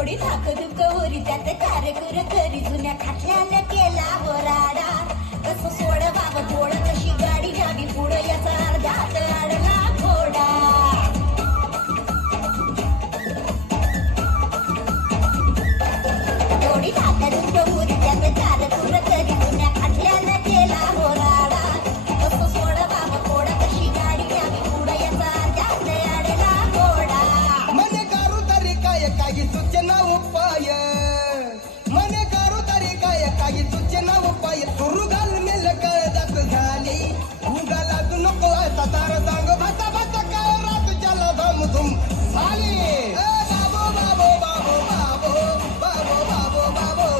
थोडी ताकद कवरी त्यात कारकुर करी जुन्या खाटल्याला केला वराडा कसं सोड बाबा थोडं कशी गाडी घ्यावी पुढं याचा अर्ध्यात अडला घोडा थोडी ताकद कवरी त्यात कारकुर करी जुन्या खाटल्याला केला वराडा कसं सोड बाबा थोडं कशी गाडी घ्यावी पुढं याचा अर्ध्यात अडला घोडा मने करू तरी काय काही सूचना उपाय मने करू तरी काय काही सूचना उपाय सुरू घाल मिल जात झाली उगा लागू नको आता तार सांग भाता भाता काय रात चला धम धुम झाली बाबो बाबो बाबो बाबो बाबो बाबो बाबो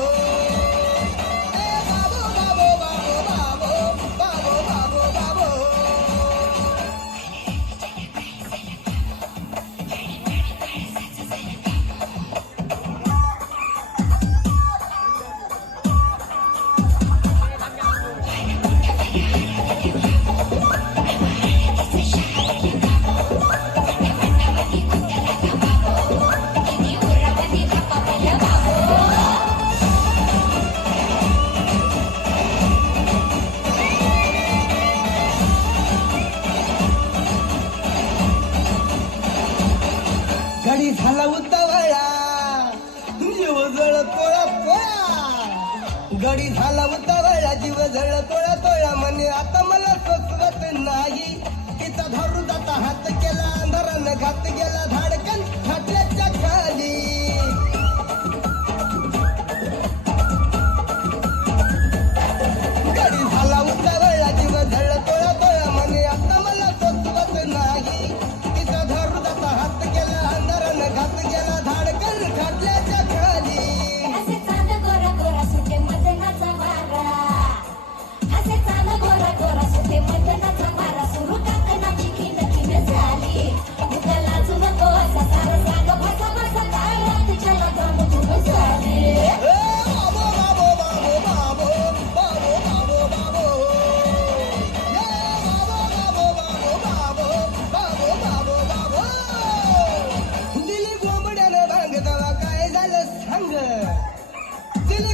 बाबो बाबो बाबो बाबो बाबो बाबो बाबो गडी झाला उतावळा जीव जळ तोळा तोळा गडी झाला उतावळा जीव जळ तोळा तोळा म्हणे आता मला सोचवत नाही तिचा धरून जाता हात केला अंधारानं घात गेला धाडकन खाटल्याच्या खाली गडी झाला उतावळा जीव जळ तोळा तोळा म्हणे आता मला सोचवत नाही तिचा धरून जाता हात केला अंधारानं घात गेला धाडकन खाटल्याच्या खाली असे चांद गोरा गोरा सुटे मदनाचा मारा असे चांद गोरा गोरा सुटे मदनाचा मारा सुरू काकणाची खिन खिन झाली मुका लाजू नको असा सारा सांग भासा भासा काय रात चला दम धुम झाली बाबो बाबो बाबो बाबो बाबो बाबो बाबो बाबो बाबो बाबो बाबो दिली कोंबड्यानं भांग तवा काय झालं सांग दिली